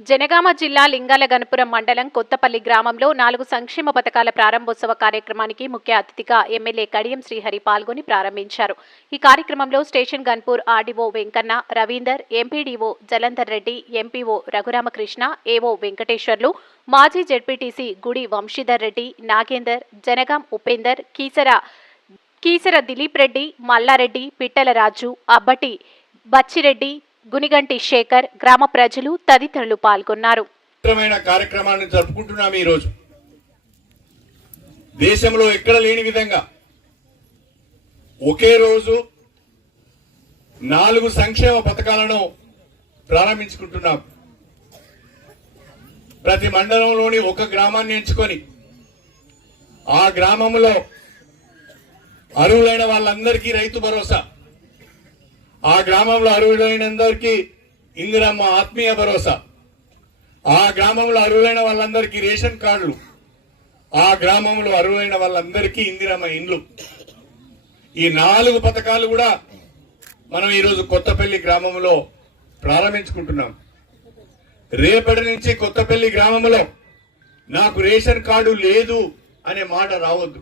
జనగామ జిల్లా లింగాల గణపురం మండలం కొత్తపల్లి గ్రామంలో నాలుగు సంక్షేమ పథకాల ప్రారంభోత్సవ కార్యక్రమానికి ముఖ్య అతిథిగా ఎమ్మెల్యే కడియం శ్రీహరి పాల్గొని ప్రారంభించారు. ఈ కార్యక్రమంలో station Ghanpur RDO Venkanna Ravinder MPDO Jalandhar Reddy MPO Raghuramakrishna AO Venkateswarlu మాజీ జెడ్పీటీసీ గుడి వంశీధర్ రెడ్డి నాగేందర్ జనగాం ఉపేందర్ కీసర కీసర దిలీప్ రెడ్డి మల్లారెడ్డి పిట్టల రాజు అబ్బటి బచ్చిరెడ్డి గునిగంటి శేఖర్ గ్రామ ప్రజలు తదితరులు పాల్గొన్నారు. కార్యక్రమాన్ని జరుపుకుంటున్నాము ఈరోజు. దేశంలో ఎక్కడ లేని విధంగా ఒకే రోజు నాలుగు సంక్షేమ పథకాలను ప్రారంభించుకుంటున్నాం. ప్రతి మండలంలోని ఒక గ్రామాన్ని ఎంచుకొని ఆ గ్రామంలో అర్హులైన వాళ్ళందరికీ రైతు భరోసా ఆ గ్రామంలో అర్హులైనందరికీ ఇందిరమ్మ ఆత్మీయ భరోసా. ఆ గ్రామంలో అర్హులైన వాళ్ళందరికీ రేషన్ కార్డులు. ఆ గ్రామంలో అర్హులైన వాళ్ళందరికీ ఇందిరమ్మ ఇండ్లు. ఈ నాలుగు పథకాలు కూడా మనం ఈరోజు కొత్తపల్లి గ్రామంలో ప్రారంభించుకుంటున్నాం. రేపటి నుంచి కొత్తపల్లి గ్రామంలో నాకు రేషన్ కార్డు లేదు అనే మాట రావద్దు.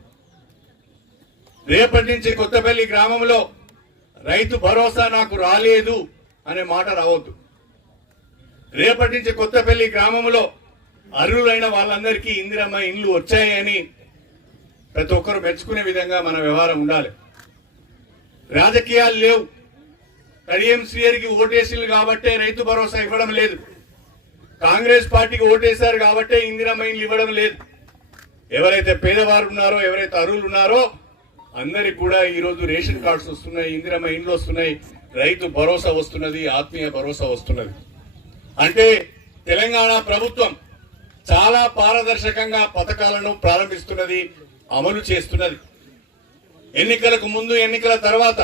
రేపటి నుంచి కొత్తపల్లి గ్రామంలో రైతు భరోసా నాకు రాలేదు అనే మాట రావద్దు. రేపటి నుంచి కొత్తపల్లి గ్రామంలో అర్హులైన వాళ్ళందరికీ ఇందిరమ్మ ఇండ్లు వచ్చాయని ప్రతి ఒక్కరు మెచ్చుకునే విధంగా మన వ్యవహారం ఉండాలి. రాజకీయాలు లేవు. కడియం శ్రీయర్కి ఓటేసింది కాబట్టే రైతు భరోసా ఇవ్వడం లేదు. కాంగ్రెస్ పార్టీకి ఓటేశారు కాబట్టే ఇందిరమ్మ ఇండ్లు ఇవ్వడం లేదు. ఎవరైతే పేదవారు ఉన్నారో ఎవరైతే అర్హులు ఉన్నారో అందరికి కూడా ఈరోజు రేషన్ కార్డ్స్ వస్తున్నాయి ఇందిరమ్మ ఇండ్లు వస్తున్నాయి రైతు భరోసా వస్తున్నది ఆత్మీయ భరోసా వస్తున్నది. అంటే తెలంగాణ ప్రభుత్వం చాలా పారదర్శకంగా పథకాలను ప్రారంభిస్తున్నది అమలు చేస్తున్నది. ఎన్నికలకు ముందు ఎన్నికల తర్వాత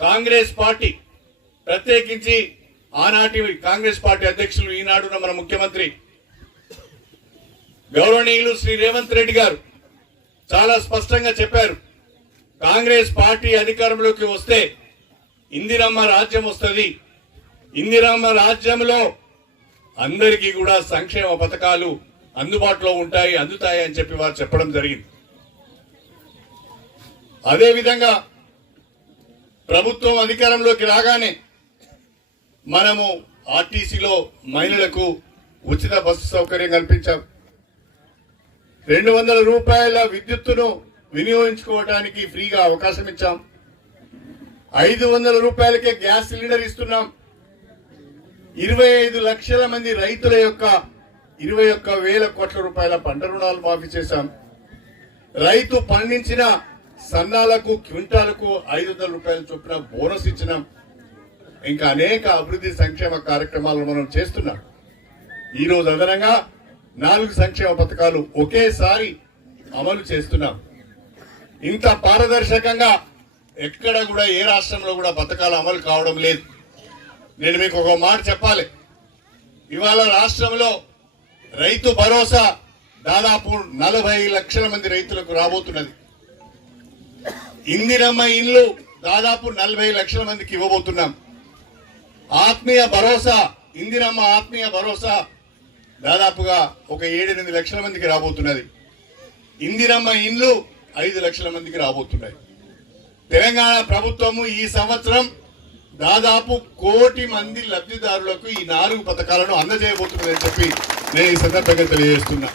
కాంగ్రెస్ పార్టీ ప్రత్యేకించి ఆనాటి కాంగ్రెస్ పార్టీ అధ్యక్షులు ఈనాడున్న మన ముఖ్యమంత్రి గౌరవనీయులు శ్రీ రేవంత్ రెడ్డి గారు చాలా స్పష్టంగా చెప్పారు. కాంగ్రెస్ పార్టీ అధికారంలోకి వస్తే ఇందిరమ్మ రాజ్యం వస్తుంది. ఇందిరమ్మ రాజ్యంలో అందరికీ కూడా సంక్షేమ పథకాలు అందుబాటులో ఉంటాయి అందుతాయి అని చెప్పి వారు చెప్పడం జరిగింది. అదేవిధంగా ప్రభుత్వం అధికారంలోకి రాగానే మనము ఆర్టీసీలో మహిళలకు ఉచిత బస్సు సౌకర్యం కల్పించాం. రెండు వందల రూపాయల విద్యుత్తును వినియోగించుకోవడానికి ఫ్రీగా అవకాశం ఇచ్చాం. ఐదు వందల రూపాయలకే గ్యాస్ సిలిండర్ ఇస్తున్నాం. ఇరవై ఐదు లక్షల మంది రైతుల యొక్క ఇరవై ఒక్క వేల కోట్ల రూపాయల పంట రుణాలు మాఫీ చేశాం. రైతు పండించిన సన్నాలకు క్వింటాలకు ఐదు వందల రూపాయల చొప్పున బోనస్ ఇచ్చినాం. ఇంకా అనేక అభివృద్ధి సంక్షేమ కార్యక్రమాలు మనం చేస్తున్నాం. ఈరోజు అదనంగా నాలుగు సంక్షేమ పథకాలు ఒకేసారి అమలు చేస్తున్నాం. ఇంత పారదర్శకంగా ఎక్కడ కూడా ఏ రాష్ట్రంలో కూడా పథకాలు అమలు కావడం లేదు. నేను మీకు ఒక మాట చెప్పాలి. ఇవాళ రాష్ట్రంలో రైతు భరోసా దాదాపు నలభై లక్షల మంది రైతులకు రాబోతున్నది. ఇందిరమ్మ ఇల్లు దాదాపు నలభై లక్షల మందికి ఇవ్వబోతున్నాం. ఆత్మీయ భరోసా ఇందిరమ్మ ఆత్మీయ భరోసా దాదాపుగా ఒక ఏడెనిమిది లక్షల మందికి రాబోతున్నది. ఇందిరమ్మ ఇండ్లు ఐదు లక్షల మందికి రాబోతున్నాయి. తెలంగాణ ప్రభుత్వము ఈ సంవత్సరం దాదాపు కోటి మంది లబ్ధిదారులకు ఈ నాలుగు పథకాలను అందజేయబోతున్నదని చెప్పి నేను ఈ సందర్భంగా తెలియజేస్తున్నా.